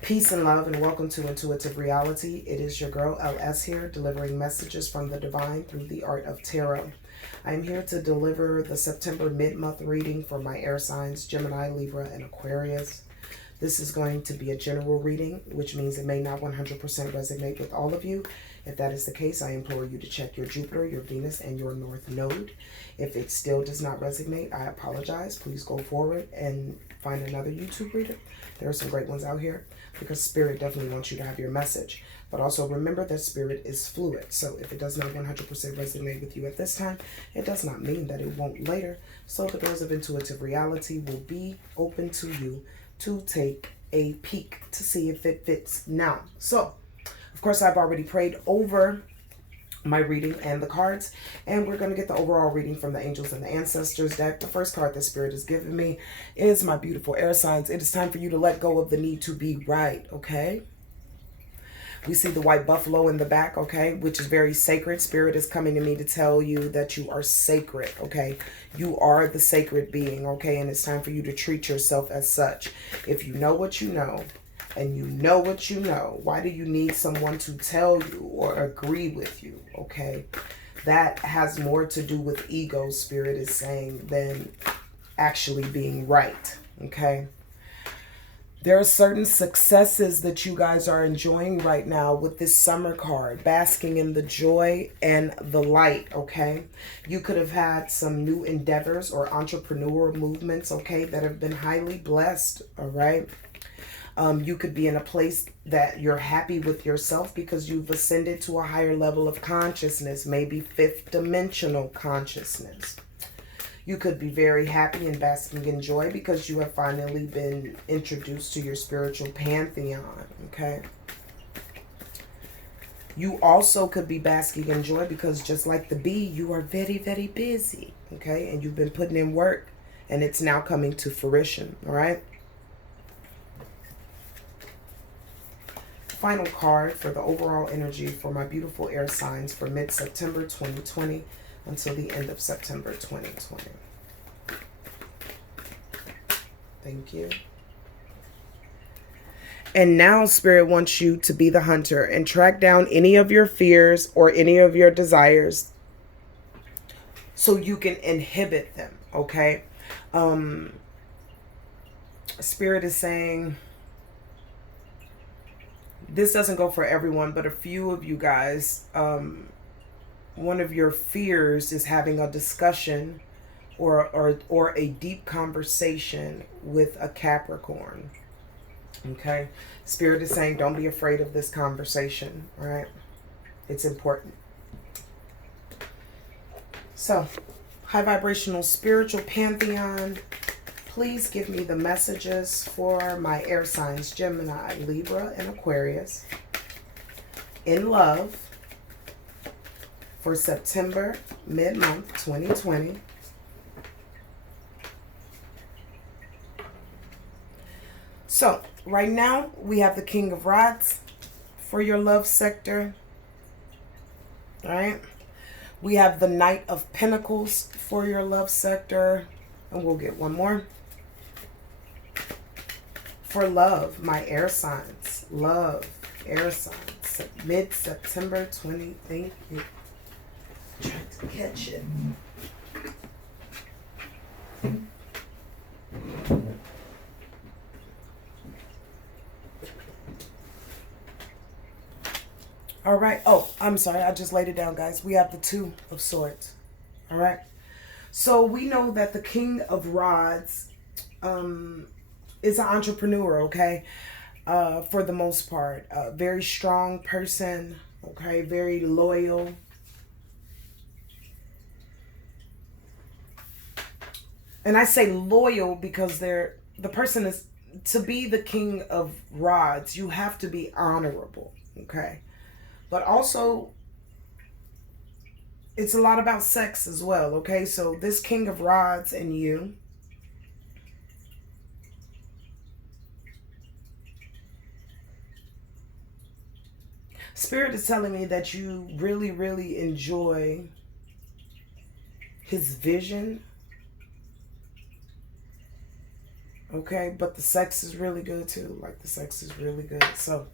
Peace and love, and welcome to Intuitive Reality. It is your girl LS here, delivering messages from the divine through the art of tarot. I am here to deliver the September mid-month reading for my air signs, Gemini, Libra, and Aquarius. This is going to be a general reading, which means it may not 100% resonate with all of you. If that is the case, I implore you to check your Jupiter, your Venus, and your North Node. If it still does not resonate, I apologize. Please go forward and find another YouTube reader. There are some great ones out here, because Spirit definitely wants you to have your message. But also remember that Spirit is fluid. So if it does not 100% resonate with you at this time, it does not mean that it won't later. So the doors of Intuitive Reality will be open to you to take a peek to see if it fits now. So, of course, I've already prayed over my reading and the cards, and we're going to get the overall reading from the angels and the ancestors deck. The first card that Spirit has given me is my beautiful air signs. It is time for you to let go of the need to be right, okay? We see the white buffalo in the back, okay, which is very sacred. Spirit is coming to me to tell you that you are sacred, okay? You are the sacred being, okay? And it's time for you to treat yourself as such. If you know what you know, and you know what you know, why do you need someone to tell you or agree with you, okay? That has more to do with ego, Spirit is saying, than actually being right, okay? There are certain successes that you guys are enjoying right now with this summer card, basking in the joy and the light, okay? You could have had some new endeavors or entrepreneurial movements, okay, that have been highly blessed, all right? You could be in a place that you're happy with yourself because you've ascended to a higher level of consciousness, maybe fifth dimensional consciousness. You could be very happy and basking in joy because you have finally been introduced to your spiritual pantheon, okay? You also could be basking in joy because just like the bee, you are very, very busy, okay? And you've been putting in work and it's now coming to fruition, all right? Final card for the overall energy for my beautiful air signs for mid-September 2020 until the end of September 2020. Thank you. And now Spirit wants you to be the hunter and track down any of your fears or any of your desires so you can inhibit them, okay? Spirit is saying, this doesn't go for everyone, but a few of you guys, one of your fears is having a discussion or a deep conversation with a Capricorn. Okay? Spirit is saying don't be afraid of this conversation, all right? It's important. So, high vibrational spiritual pantheon, please give me the messages for my air signs, Gemini, Libra, and Aquarius, in love, for September, mid-month 2020. So, right now, we have the King of Rods for your love sector. All right? We have the Knight of Pentacles for your love sector. And we'll get one more. For love, my air signs. Love, air signs. Mid-September 20. Thank you. Try to catch it. All right. Oh, I'm sorry. I just laid it down, guys. We have the Two of Swords. All right. So we know that the King of Rods is an entrepreneur, okay? For the most part. A very strong person, okay? Very loyal. And I say loyal because the person is, to be the King of Rods, you have to be honorable, okay? But also, it's a lot about sex as well, okay? So this King of Rods and you, Spirit is telling me that you really, really enjoy his vision, Okay, but the sex is really good too. Like, the sex is really good. So,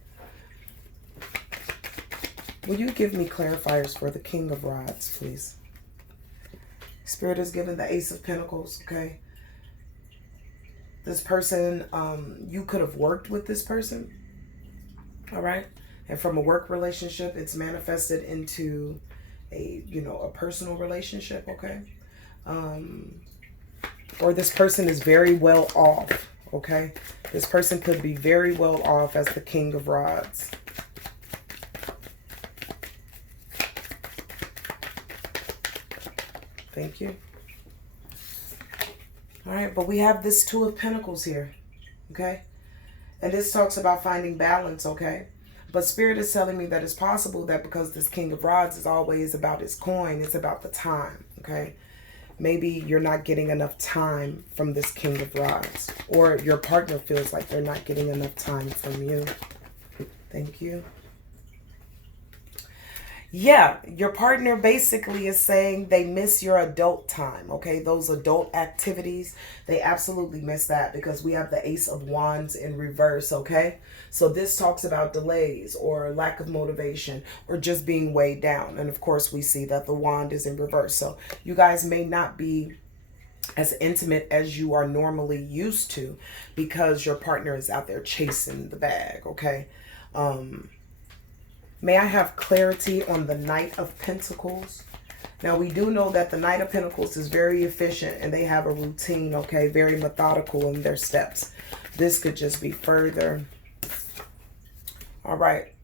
will you give me clarifiers for the King of Rods, please? Spirit is given the Ace of Pentacles, okay? This person, you could have worked with this person, all right? And from a work relationship, it's manifested into a, a personal relationship, okay? Or this person is very well off, okay? This person could be very well off as the King of Rods. Thank you. All right, but we have this Two of Pentacles here, okay? And this talks about finding balance, okay? But Spirit is telling me that it's possible that because this King of Rods is always about his coin, it's about the time, okay? Maybe you're not getting enough time from this King of Rods. Or your partner feels like they're not getting enough time from you. Thank you. Yeah, your partner basically is saying they miss your adult time, okay? Those adult activities, they absolutely miss that because we have the Ace of Wands in reverse, okay? So this talks about delays or lack of motivation or just being weighed down. And of course, we see that the wand is in reverse. So you guys may not be as intimate as you are normally used to because your partner is out there chasing the bag, okay? May I have clarity on the Knight of Pentacles? Now, we do know that the Knight of Pentacles is very efficient and they have a routine, okay? Very methodical in their steps. This could just be further. All right.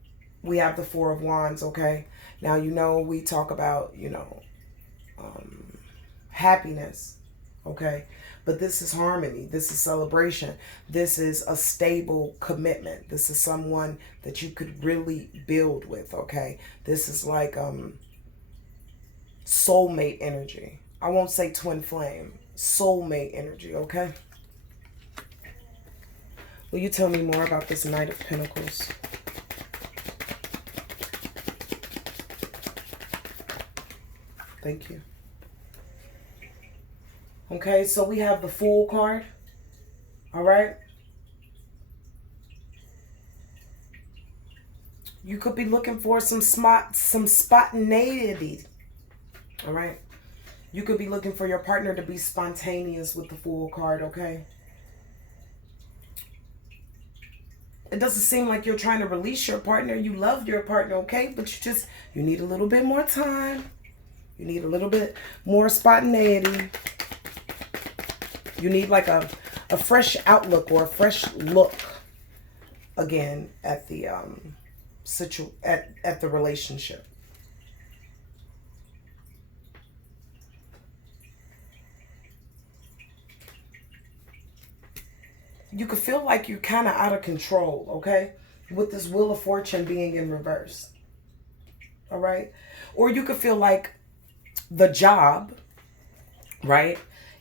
We have the Four of Wands, okay? Now, we talk about, happiness, okay? But this is harmony. This is celebration. This is a stable commitment. This is someone that you could really build with, okay? This is like soulmate energy. I won't say twin flame. Soulmate energy, okay? Will you tell me more about this Knight of Pentacles? Thank you. Okay, so we have the Fool card. All right. You could be looking for some spontaneity. All right. You could be looking for your partner to be spontaneous with the Fool card, okay? It doesn't seem like you're trying to release your partner. You love your partner, okay? But you need a little bit more time. You need a little bit more spontaneity. You need like a fresh outlook or a fresh look again at the at the relationship. You could feel like you're kind of out of control, okay? With this Wheel of Fortune being in reverse. All right? Or you could feel like the job, right,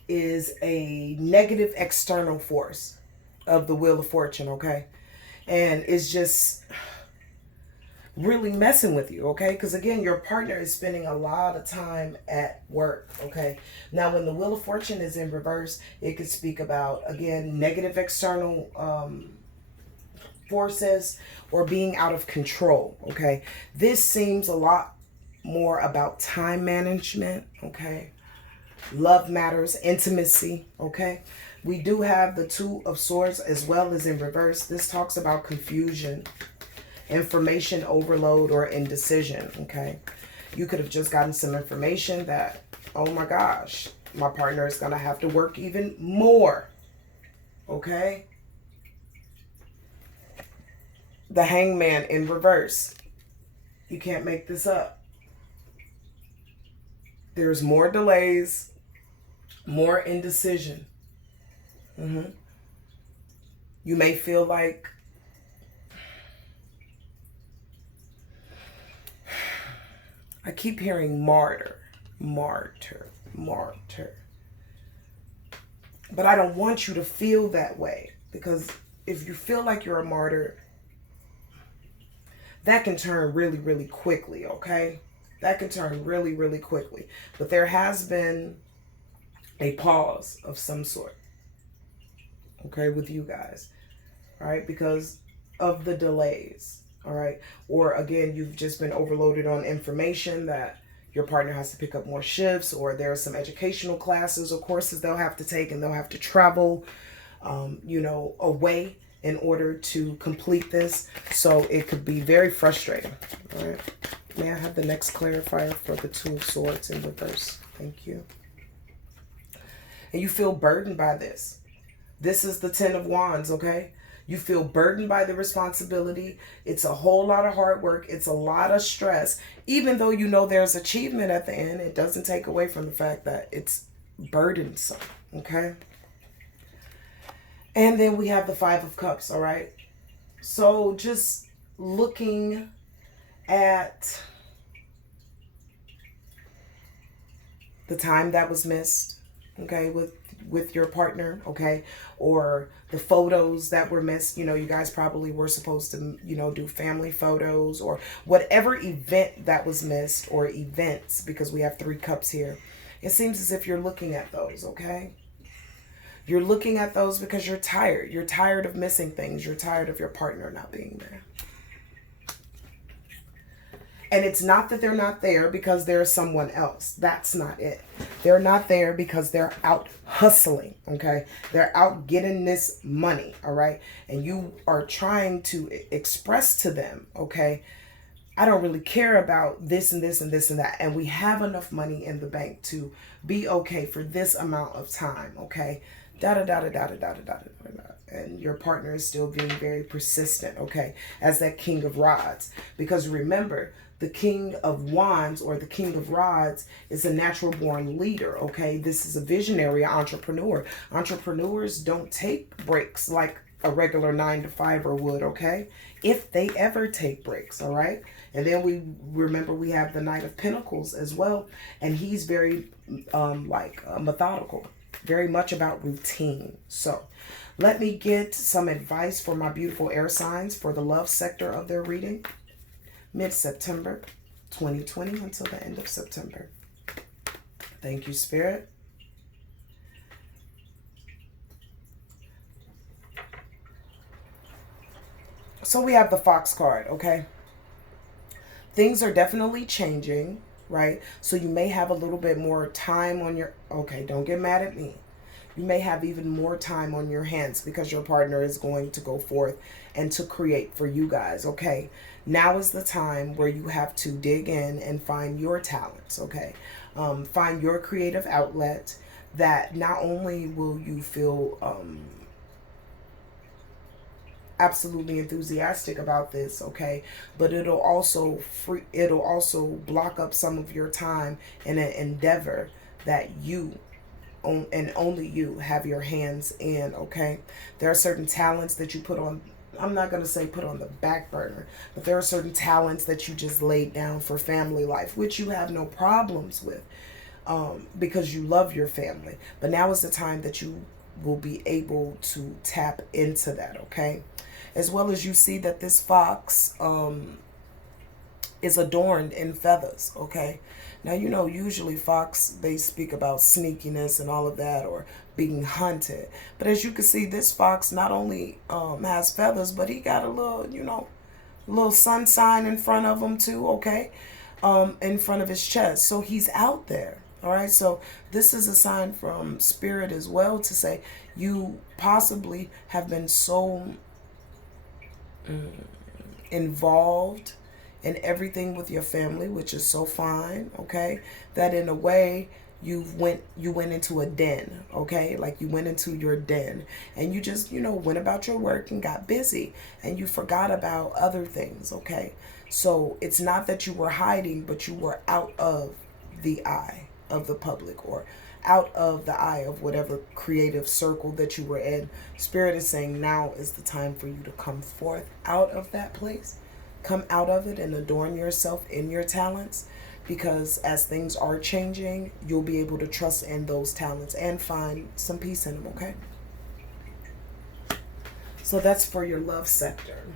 is a negative external force of the Wheel of Fortune, okay? And it's just really messing with you, okay? Because again, your partner is spending a lot of time at work, okay? Now, when the Wheel of Fortune is in reverse, it could speak about, again, negative external forces or being out of control, okay? This seems a lot more about time management, okay? Love matters, intimacy, okay? We do have the Two of Swords as well as in reverse. This talks about confusion, information overload, or indecision, okay? You could have just gotten some information that, oh my gosh, my partner is going to have to work even more, okay? The Hangman in reverse. You can't make this up. There's more delays, more indecision. You may feel like I keep hearing martyr. But I don't want you to feel that way, because if you feel like you're a martyr, that can turn really, really quickly, okay? That can turn really, really quickly. But there has been a pause of some sort. okay, with you guys, all right, because of the delays, all right, or again, you've just been overloaded on information that your partner has to pick up more shifts, or there are some educational classes or courses they'll have to take, and they'll have to travel, you know, away in order to complete this. So it could be very frustrating. All right. May I have the next clarifier for the Two of Swords in reverse? Thank you. And you feel burdened by this. This is the Ten of Wands, okay? You feel burdened by the responsibility. It's a whole lot of hard work. It's a lot of stress. Even though you know there's achievement at the end, it doesn't take away from the fact that it's burdensome, okay? And then we have the Five of Cups, all right? So just looking at the time that was missed, okay, with your partner, okay, or the photos that were missed. You know, you guys probably were supposed to, you know, do family photos or whatever event that was missed, or events, because we have 3 cups here. It seems as if you're looking at those, okay? You're looking at those because you're tired. You're tired of missing things. You're tired of your partner not being there. And it's not that they're not there because there's someone else. That's not it. They're not there because they're out hustling, okay? They're out getting this money, all right? And you are trying to express to them, okay, I don't really care about this and this and this and that. And we have enough money in the bank to be okay for this amount of time, okay? And your partner is still being very persistent, okay, as that King of Rods. Because remember, the King of Wands, or the King of Rods, is a natural born leader, okay? This is a visionary entrepreneur. Entrepreneurs don't take breaks like a regular 9-to-5er would, okay? If they ever take breaks, all right? And then we remember we have the Knight of Pentacles as well, and he's very methodical, very much about routine. So let me get some advice for my beautiful air signs for the love sector of their reading, mid-September 2020 until the end of September. Thank you, Spirit. So we have the Fox card, okay? Things are definitely changing, right? So you may have a little bit more time on your... Okay, don't get mad at me. You may have even more time on your hands because your partner is going to go forth and to create for you guys, okay? Now is the time where you have to dig in and find your talents, okay? Find your creative outlet that not only will you feel absolutely enthusiastic about this, okay, but it'll also block up some of your time in an endeavor that you and only you have your hands in, okay? There are certain talents that you put on, I'm not going to say put on the back burner, but there are certain talents that you just laid down for family life, which you have no problems with because you love your family. But now is the time that you will be able to tap into that, okay? As well as you see that this fox is adorned in feathers, okay? Now, you know, usually fox, they speak about sneakiness and all of that, or being hunted. But as you can see, this fox not only has feathers, but he got a little, you know, little sun sign in front of him too, okay? In front of his chest. So he's out there, all right? So this is a sign from Spirit as well to say you possibly have been so involved in everything with your family, which is so fine, okay, that in a way you went into a den, okay, like you went into your den and you just, you know, went about your work and got busy and you forgot about other things, okay? So it's not that you were hiding, but you were out of the eye of the public, or out of the eye of whatever creative circle that you were in. Spirit is saying now is the time for you to come forth out of that place. Come out of it and adorn yourself in your talents, because as things are changing, you'll be able to trust in those talents and find some peace in them, okay? So that's for your love sector.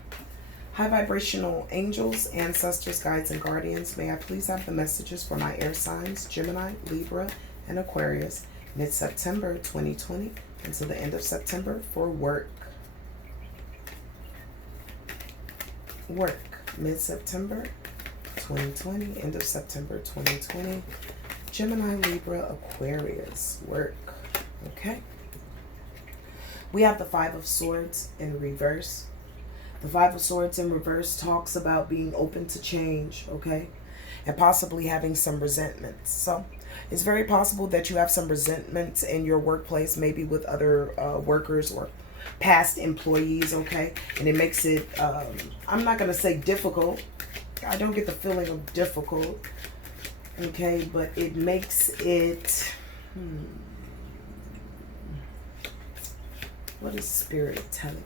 High vibrational angels, ancestors, guides, and guardians, may I please have the messages for my air signs, Gemini, Libra, and Aquarius, mid-September 2020 until the end of September for work. Work, mid-September 2020, end of September 2020. Gemini, Libra, Aquarius, work. Okay. We have the Five of Swords in reverse. The Five of Swords in reverse talks about being open to change, okay? And possibly having some resentments. So it's very possible that you have some resentments in your workplace, maybe with other workers or past employees, okay? And it makes it, I'm not going to say difficult. I don't get the feeling of difficult, okay? But it makes it, what is Spirit telling me?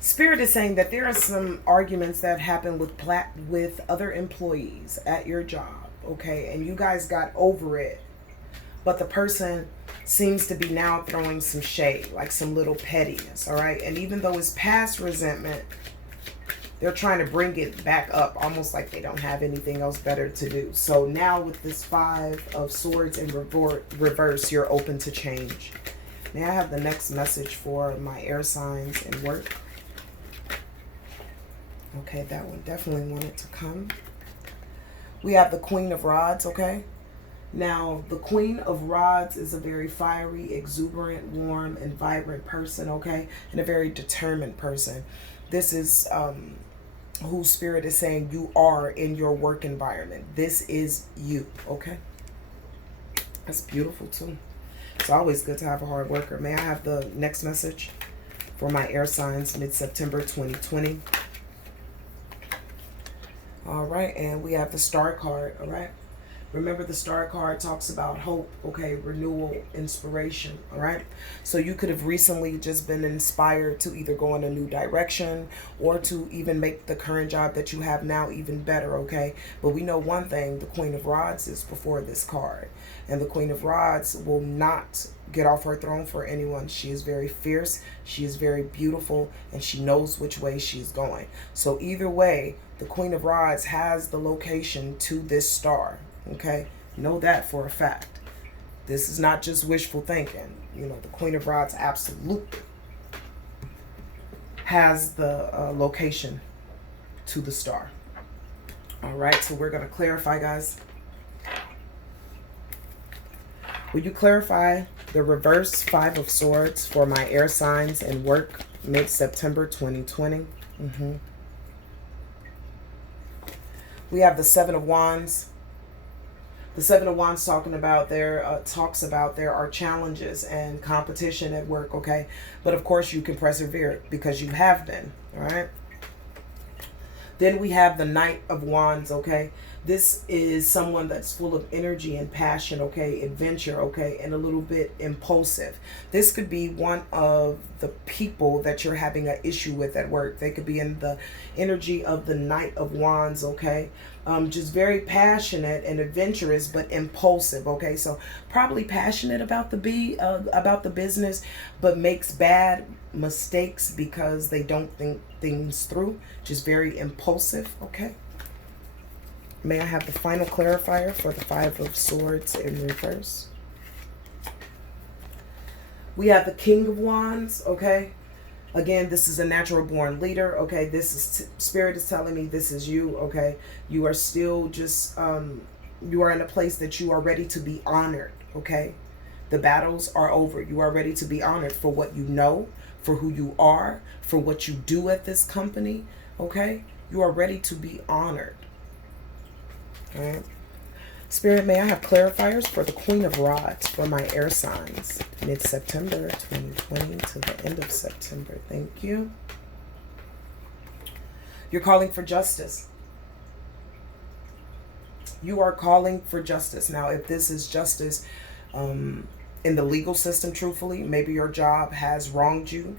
Spirit is saying that there are some arguments that happen with other employees at your job, okay? And you guys got over it, but the person seems to be now throwing some shade, like some little pettiness, all right? And even though it's past resentment, they're trying to bring it back up, almost like they don't have anything else better to do. So now with this Five of Swords in reverse, you're open to change. May I have the next message for my air signs and work? Okay, that one definitely wanted to come. We have the Queen of Rods, okay? Now, the Queen of Rods is a very fiery, exuberant, warm, and vibrant person, okay? And a very determined person. This is who Spirit is saying you are in your work environment. This is you, okay? That's beautiful, too. It's always good to have a hard worker. May I have the next message for my air signs, mid-September 2020? All right, and we have the Star card, all right? Remember, the Star card talks about hope, okay, renewal, inspiration, all right? So you could have recently just been inspired to either go in a new direction or to even make the current job that you have now even better, okay? But we know one thing, the Queen of Rods is before this card. And the Queen of Rods will not get off her throne for anyone. She is very fierce, she is very beautiful, and she knows which way she's going. So either way, the Queen of Rods has the location to this star, okay? Know that for a fact. This is not just wishful thinking. You know, the Queen of Rods absolutely has the location to the star. All right, so we're going to clarify, guys. Will you clarify the reverse Five of Swords for my air signs and work mid-September 2020? We have the Seven of Wands. The Seven of Wands talks about there are challenges and competition at work, okay? But of course you can persevere because you have been, all right? Then we have the Knight of Wands, okay? This is someone that's full of energy and passion, okay? Adventure, okay? And a little bit impulsive. This could be one of the people that you're having an issue with at work. They could be in the energy of the Knight of Wands, okay? Just very passionate and adventurous, but impulsive, okay? So probably passionate about the business, but makes bad mistakes because they don't think things through. Just very impulsive, okay? May I have the final clarifier for the Five of Swords in reverse? We have the King of Wands, okay? Again, this is a natural born leader, okay? This is, Spirit is telling me this is you, okay? You are still just, you are in a place that you are ready to be honored, okay? The battles are over. You are ready to be honored for what you know, for who you are, for what you do at this company, okay? You are ready to be honored. All right. Spirit, may I have clarifiers for the Queen of Rods for my air signs mid-September 2020 to the end of September. Thank you. You're calling for justice. You are calling for justice. Now, if this is justice in the legal system, truthfully, maybe your job has wronged you.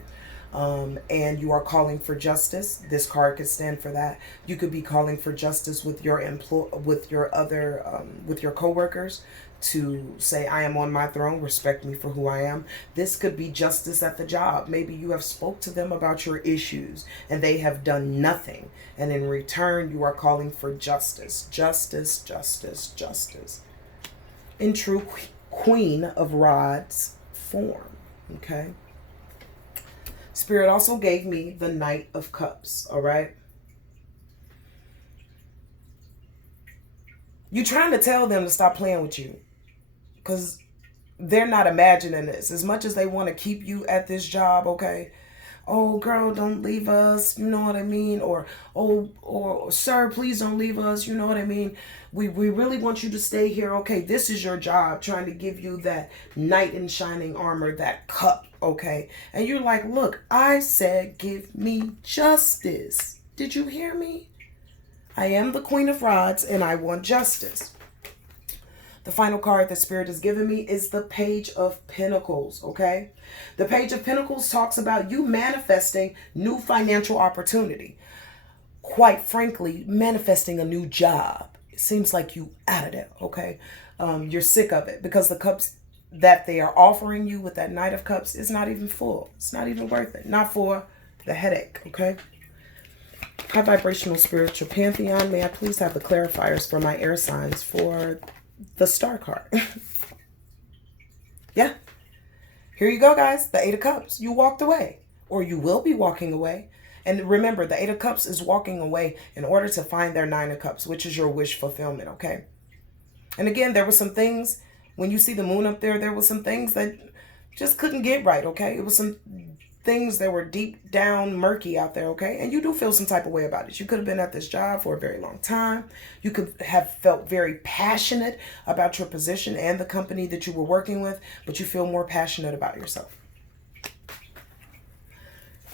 and you are calling for justice. This card could stand for that. You could be calling for justice with your with your coworkers, to say, I am on my throne, respect me for who I am. This could be justice at the job. Maybe you have spoke to them about your issues and they have done nothing, and in return you are calling for justice. Justice, justice, justice, in true Queen of Rods form. Okay, Spirit also gave me the Knight of Cups. All right, you trying to tell them to stop playing with you, because they're not imagining this. As much as they want to keep you at this job, okay? Oh, girl, don't leave us. You know what I mean? Or, oh, or sir, please don't leave us. You know what I mean? We really want you to stay here. Okay, this is your job, trying to give you that knight in shining armor, that cup, okay? And you're like, look, I said give me justice. Did you hear me? I am the Queen of Rods and I want justice. The final card that Spirit has given me is the Page of Pentacles, okay? The Page of Pentacles talks about you manifesting new financial opportunity. Quite frankly, manifesting a new job. It seems like you out of there, okay? You're sick of it, because the cups that they are offering you with that Knight of Cups is not even full. It's not even worth it. Not for the headache, okay? High vibrational spiritual pantheon, may I please have the clarifiers for my air signs for the star card? Yeah. Here you go, guys. The Eight of Cups. You walked away, or you will be walking away. And remember, the Eight of Cups is walking away in order to find their Nine of Cups, which is your wish fulfillment, okay? And again, there were some things, when you see the moon up there, there were some things that just couldn't get right, okay? It was some things that were deep down murky out there, okay? And you do feel some type of way about it. You could have been at this job for a very long time. You could have felt very passionate about your position and the company that you were working with, but you feel more passionate about yourself.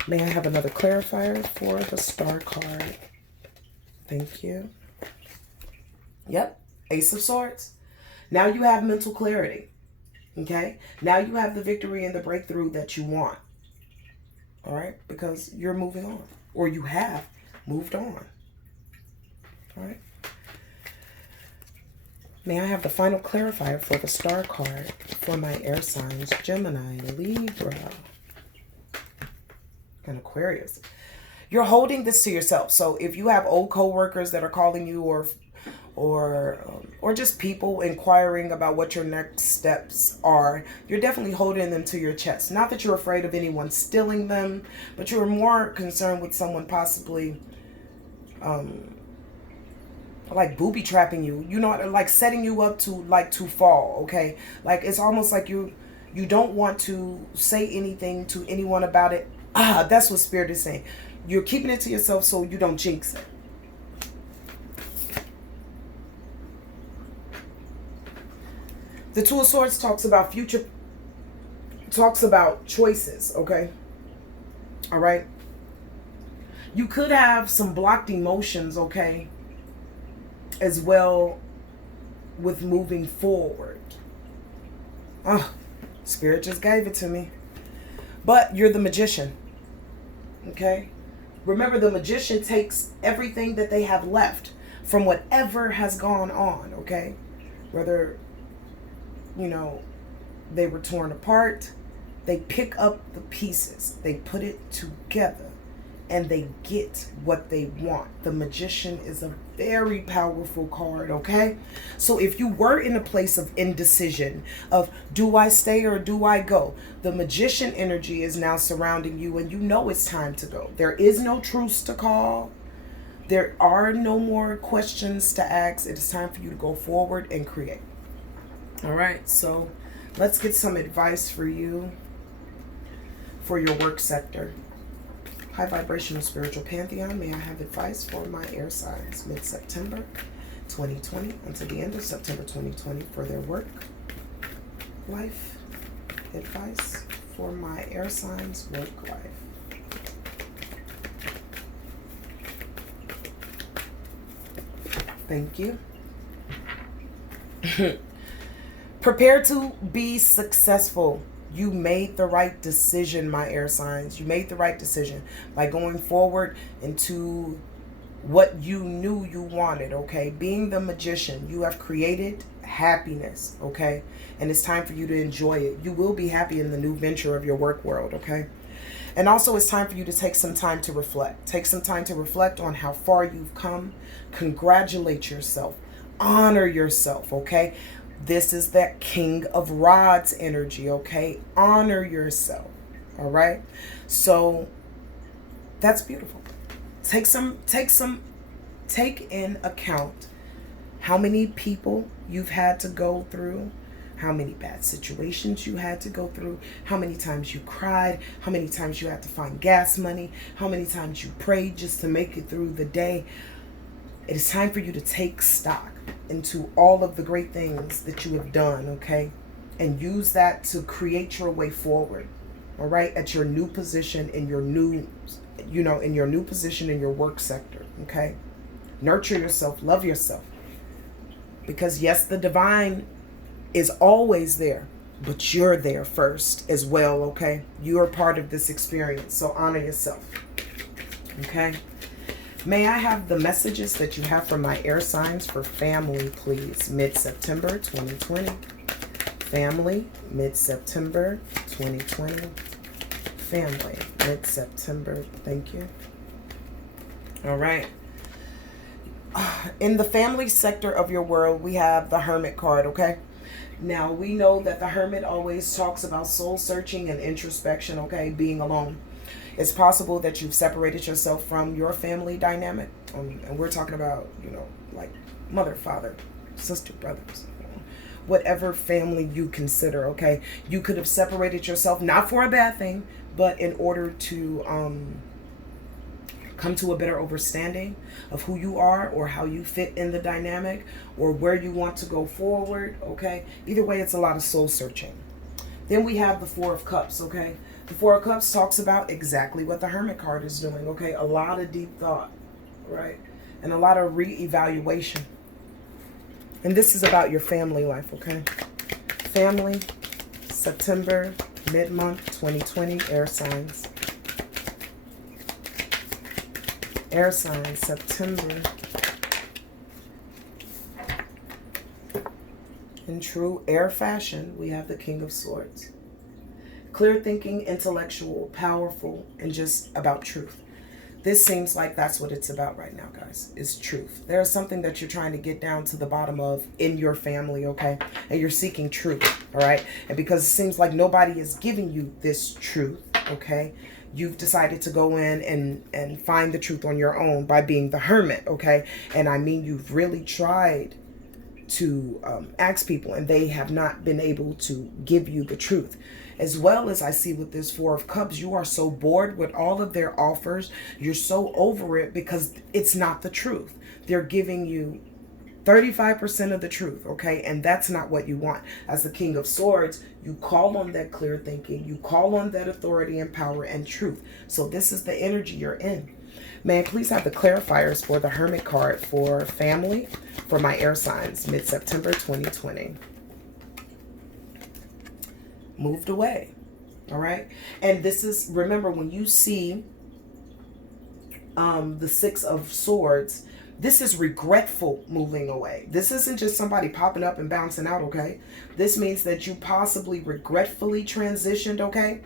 May I have another clarifier for the star card? Thank you. Yep, Ace of Swords. Now you have mental clarity, okay? Now you have the victory and the breakthrough that you want. All right, because you're moving on, or you have moved on. All right. May I have the final clarifier for the star card for my air signs, Gemini, Libra, and Aquarius. You're holding this to yourself. So if you have old coworkers that are calling you, or just people inquiring about what your next steps are, you're definitely holding them to your chest. Not that you're afraid of anyone stealing them, but you're more concerned with someone possibly like booby trapping you, you know, like setting you up to fall, okay? Like it's almost like you don't want to say anything to anyone about it. That's what Spirit is saying. You're keeping it to yourself so you don't jinx it. The Two of Swords talks about future, talks about choices, okay? All right? You could have some blocked emotions, okay, as well with moving forward. Spirit just gave it to me. But you're the magician, okay? Remember, the magician takes everything that they have left from whatever has gone on, okay? Whether, you know, they were torn apart, they pick up the pieces, they put it together, and they get what they want. The magician is a very powerful card, okay? So if you were in a place of indecision, of do I stay or do I go, the magician energy is now surrounding you, and you know it's time to go. There is no truce to call. There are no more questions to ask. It is time for you to go forward and create. All right, so let's get some advice for you for your work sector. High vibrational spiritual pantheon, may I have advice for my air signs mid-September 2020 until the end of September 2020 for their work life? Advice for my air signs work life. Thank you. Prepare to be successful. You made the right decision, my air signs. You made the right decision by going forward into what you knew you wanted, okay? Being the magician, you have created happiness, okay? And it's time for you to enjoy it. You will be happy in the new venture of your work world, okay? And also it's time for you to take some time to reflect. Take some time to reflect on how far you've come. Congratulate yourself. Honor yourself, okay? This is that King of Rods energy, okay? Honor yourself, all right? So that's beautiful. Take in account how many people you've had to go through, how many bad situations you had to go through, how many times you cried, how many times you had to find gas money, how many times you prayed just to make it through the day. It is time for you to take stock into all of the great things that you have done, okay? And use that to create your way forward, all right? At your new position in your new, in your new position in your work sector, okay? Nurture yourself, love yourself. Because yes, the divine is always there, but you're there first as well, okay? You are part of this experience, so honor yourself, okay? May I have the messages that you have for my air signs for family, please? Mid-September 2020. Family, mid-September 2020. Family, mid-September. Thank you. All right. In the family sector of your world, we have the Hermit card, okay? Now, we know that the Hermit always talks about soul searching and introspection, okay? Being alone. It's possible that you've separated yourself from your family dynamic. And we're talking about, like mother, father, sister, brothers, whatever family you consider, okay? You could have separated yourself, not for a bad thing, but in order to come to a better understanding of who you are or how you fit in the dynamic or where you want to go forward, okay? Either way, it's a lot of soul searching. Then we have the Four of Cups, okay? The Four of Cups talks about exactly what the Hermit card is doing, okay? A lot of deep thought, right? And a lot of reevaluation. And this is about your family life, okay? Family, September, mid-month, 2020, air signs. Air signs, September. In true air fashion, we have the King of Swords. Clear thinking, intellectual, powerful, and just about truth. This seems like that's what it's about right now, guys, is truth. There's something that you're trying to get down to the bottom of in your family, okay? And you're seeking truth, all right? And because it seems like nobody is giving you this truth, okay? You've decided to go in and find the truth on your own by being the Hermit, okay? And I mean, you've really tried to ask people and they have not been able to give you the truth. As well as I see with this Four of Cups, you are so bored with all of their offers. You're so over it because it's not the truth. They're giving you 35% of the truth, okay? And that's not what you want. As the King of Swords, you call on that clear thinking. You call on that authority and power and truth. So this is the energy you're in. May I please have the clarifiers for the Hermit card for family for my air signs, mid-September 2020. Moved away, all right? And this is, remember, when you see the Six of Swords, this is regretful moving away. This isn't just somebody popping up and bouncing out, okay? This means that you possibly regretfully transitioned, okay,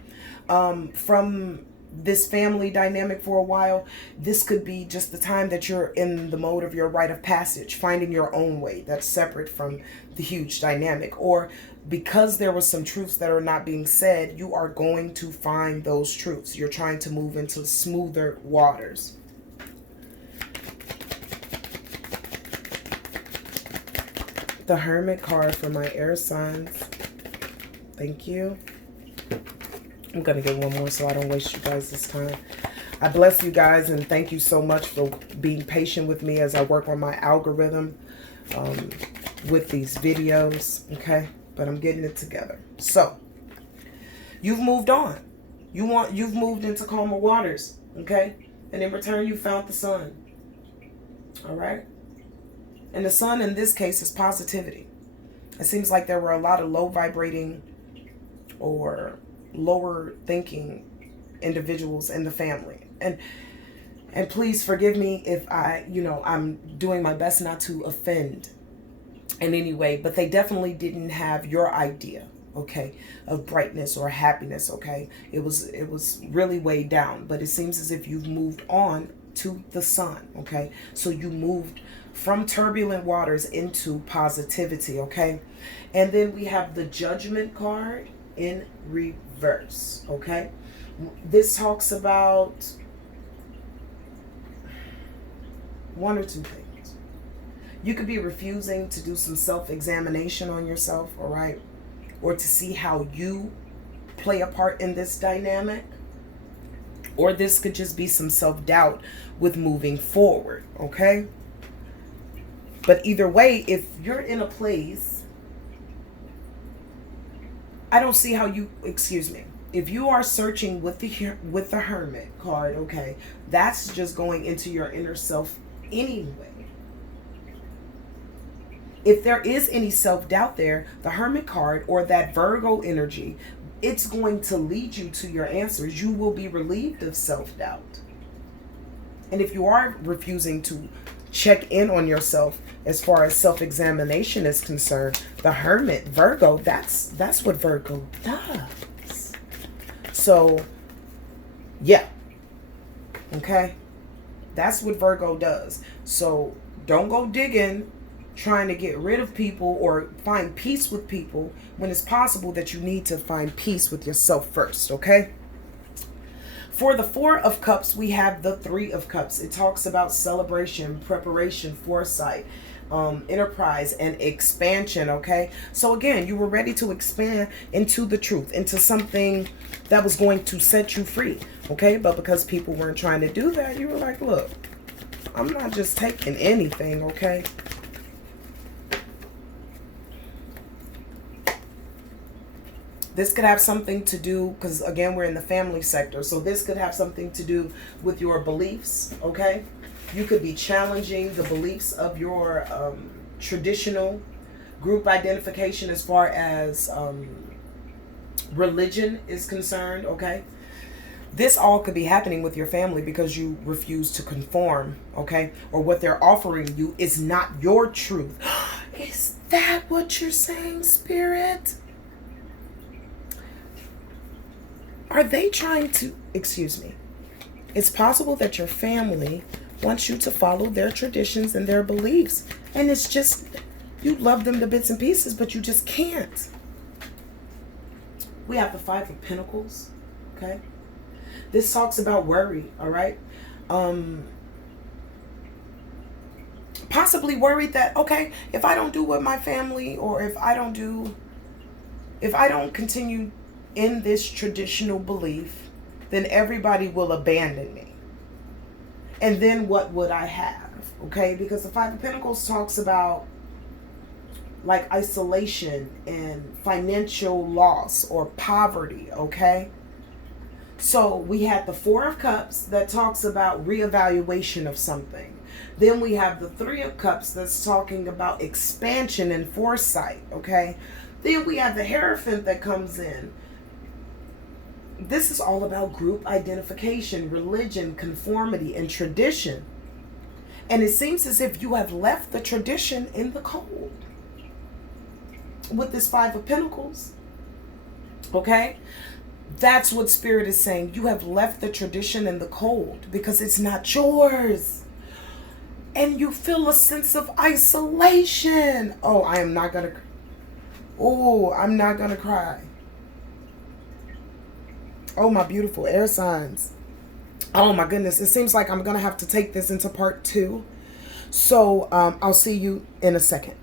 from this family dynamic for a while. This could be just the time that you're in the mode of your rite of passage, finding your own way that's separate from the huge dynamic. Or because there was some truths that are not being said, you are going to find those truths. You're trying to move into smoother waters. The Hermit card for my air signs. Thank you. I'm going to get one more so I don't waste you guys this time. I bless you guys and thank you so much for being patient with me as I work on my algorithm with these videos, okay? But I'm getting it together. So, you've moved on. You've moved into calmer waters, okay? And in return, you found the sun, all right? And the sun in this case is positivity. It seems like there were a lot of low vibrating or lower thinking individuals in the family. And please forgive me if I'm doing my best not to offend in any way, but they definitely didn't have your idea, okay, of brightness or happiness, okay? It was really weighed down, but it seems as if you've moved on to the sun, okay? So you moved from turbulent waters into positivity, okay? And then we have the Judgment card in reverse, okay? This talks about one or two things. You could be refusing to do some self-examination on yourself, all right? Or to see how you play a part in this dynamic. Or this could just be some self-doubt with moving forward, okay? But either way, if you're in a place, I don't see how you, if you are searching with the Hermit card, okay, that's just going into your inner self anyway. If there is any self-doubt there, the Hermit card or that Virgo energy, it's going to lead you to your answers. You will be relieved of self-doubt. And if you are refusing to check in on yourself as far as self-examination is concerned, the Hermit, Virgo, that's what Virgo does. So, yeah. Okay? That's what Virgo does. So, don't go digging trying to get rid of people or find peace with people when it's possible that you need to find peace with yourself first, okay? For the Four of Cups, we have the Three of Cups. It talks about celebration, preparation, foresight, enterprise, and expansion, okay? So again, you were ready to expand into the truth, into something that was going to set you free, okay? But because people weren't trying to do that, you were like, look, I'm not just taking anything, okay? This could have something to do, because again, we're in the family sector. So this could have something to do with your beliefs, okay? You could be challenging the beliefs of your traditional group identification as far as religion is concerned, okay? This all could be happening with your family because you refuse to conform, okay? Or what they're offering you is not your truth. Is that what you're saying, Spirit? Are they trying to, it's possible that your family wants you to follow their traditions and their beliefs. And it's just, you love them to bits and pieces, but you just can't. We have the Five of Pentacles, okay? This talks about worry, all right? Possibly worried that, okay, if I don't do what my family, or if I don't continue in this traditional belief, then everybody will abandon me. And then what would I have? Okay, because the Five of Pentacles talks about like isolation and financial loss or poverty, okay? So we had the Four of Cups that talks about reevaluation of something. Then we have the Three of Cups that's talking about expansion and foresight, okay? Then we have the Hierophant that comes in. This is all about group identification, religion, conformity, and tradition. And it seems as if you have left the tradition in the cold with this Five of Pentacles. Okay? That's what Spirit is saying. You have left the tradition in the cold because it's not yours. And you feel a sense of isolation. Oh, I'm not going to cry. Oh, my beautiful air signs. Oh, my goodness. It seems like I'm going to have to take this into part 2. So I'll see you in a second.